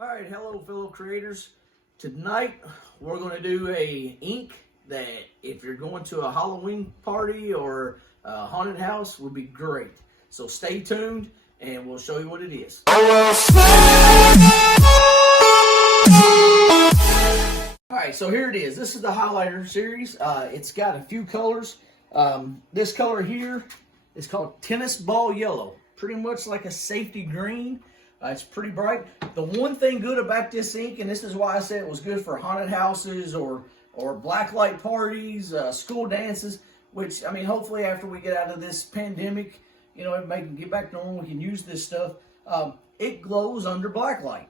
All right, hello fellow creators. Tonight we're going to do a ink that if you're going to a Halloween party or a haunted house would be great. So stay tuned and we'll show you what it is. All right, so here it is. This is the highlighter series. It's got a few colors. This color here is called tennis ball yellow. Pretty much like a safety green. It's pretty bright. The one thing good about this ink, and this is why I said it was good for haunted houses or blacklight parties, school dances, which, I mean, hopefully after we get out of this pandemic, you know, everybody can get back to normal, we can use this stuff. It glows under blacklight.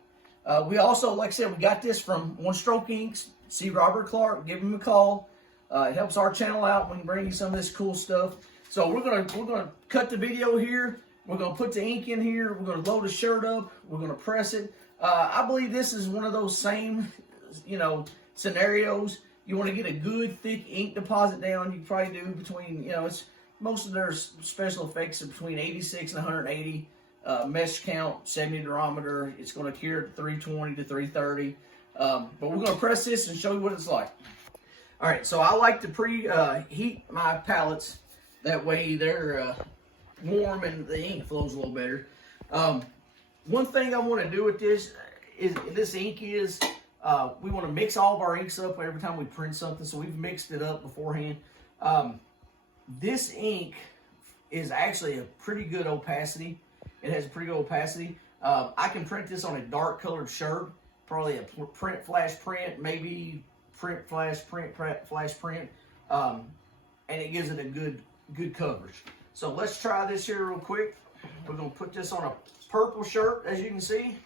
We also, like I said, we got this from One Stroke Inks. See Robert Clark, give him a call. It helps our channel out. We can bring you some of this cool stuff. So we're gonna cut the video here. We're going to put the ink in here. We're going to load the shirt up. We're going to press it. I believe this is one of those same, you know, scenarios. You want to get a good, thick ink deposit down. You probably do between, you know, it's most of their special effects are between 86 and 180. Mesh count, 70 durometer. It's going to cure at 320 to 330. But we're going to press this and show you what it's like. All right, so I like to pre-heat my palettes. That way they're warm and the ink flows a little better. One thing I want to do with this is we want to mix all of our inks up every time we print something, so we've mixed it up beforehand. This ink is actually a pretty good opacity. It has a pretty good opacity. I can print this on a dark colored shirt, probably a print flash print, maybe print flash print flash print, and it gives it a good coverage. So let's try this here real quick. We're going to put this on a purple shirt, as you can see.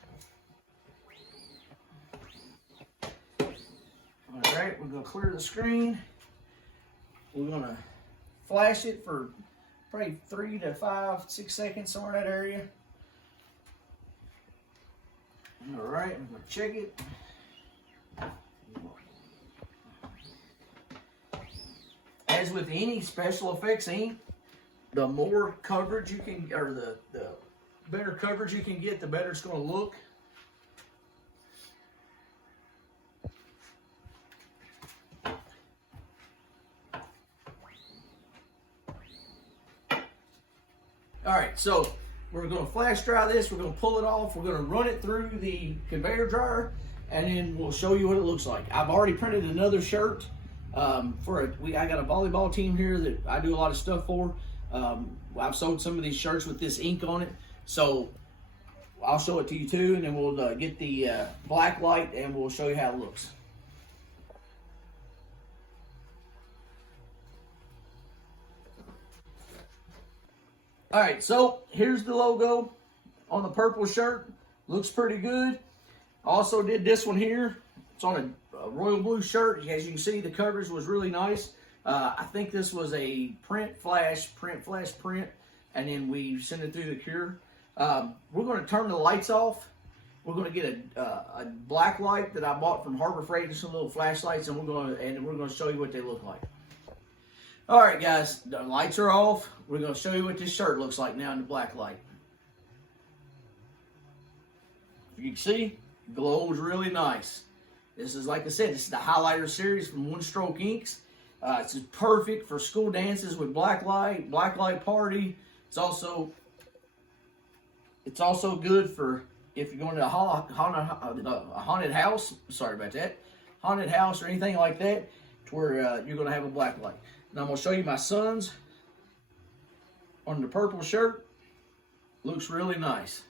All right, we're going to clear the screen. We're going to flash it for probably 3 to 5, 6 seconds, somewhere in that area. All right, I'm going to check it. As with any special effects ink, the more coverage you can, or the better coverage you can get, the better it's going to look. All right, so we're going to flash dry this. We're going to pull it off. We're going to run it through the conveyor dryer, and then we'll show you what it looks like. I've already printed another shirt I got a volleyball team here that I do a lot of stuff for. I've sold some of these shirts with this ink on it, so I'll show it to you too, and then we'll get the black light and we'll show you how it looks. All right, so here's the logo on the purple shirt. Looks pretty good. Also did this one here. It's on a royal blue shirt. As you can see, the coverage was really nice. I think this was a print flash print, and then we sent it through the cure. We're going to turn the lights off. We're going to get a black light that I bought from Harbor Freight, just some little flashlights, and we're going to show you what they look like. All right, guys, the lights are off. We're going to show you what this shirt looks like now in the black light. You can see, it glows really nice. This is, like I said, this is the highlighter series from One Stroke Inks. It's perfect for school dances with blacklight party. It's also good for if you're going to a haunted house. Sorry about that. Haunted house or anything like that, to where you're going to have a black light. Now I'm going to show you my son's on the purple shirt. Looks really nice.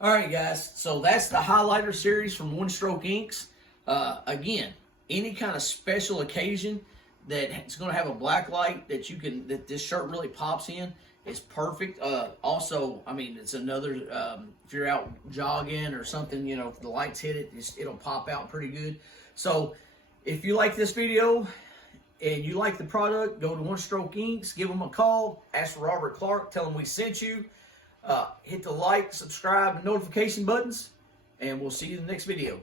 All right, guys, so that's the highlighter series from One Stroke Inks. Again, any kind of special occasion that it's going to have a black light that this shirt really pops in, is perfect. Also, I mean, it's another, if you're out jogging or something, you know, if the lights hit it, it'll pop out pretty good. So if you like this video and you like the product, go to One Stroke Inks, give them a call, ask for Robert Clark, tell them we sent you. Hit the like, subscribe, and notification buttons, and we'll see you in the next video.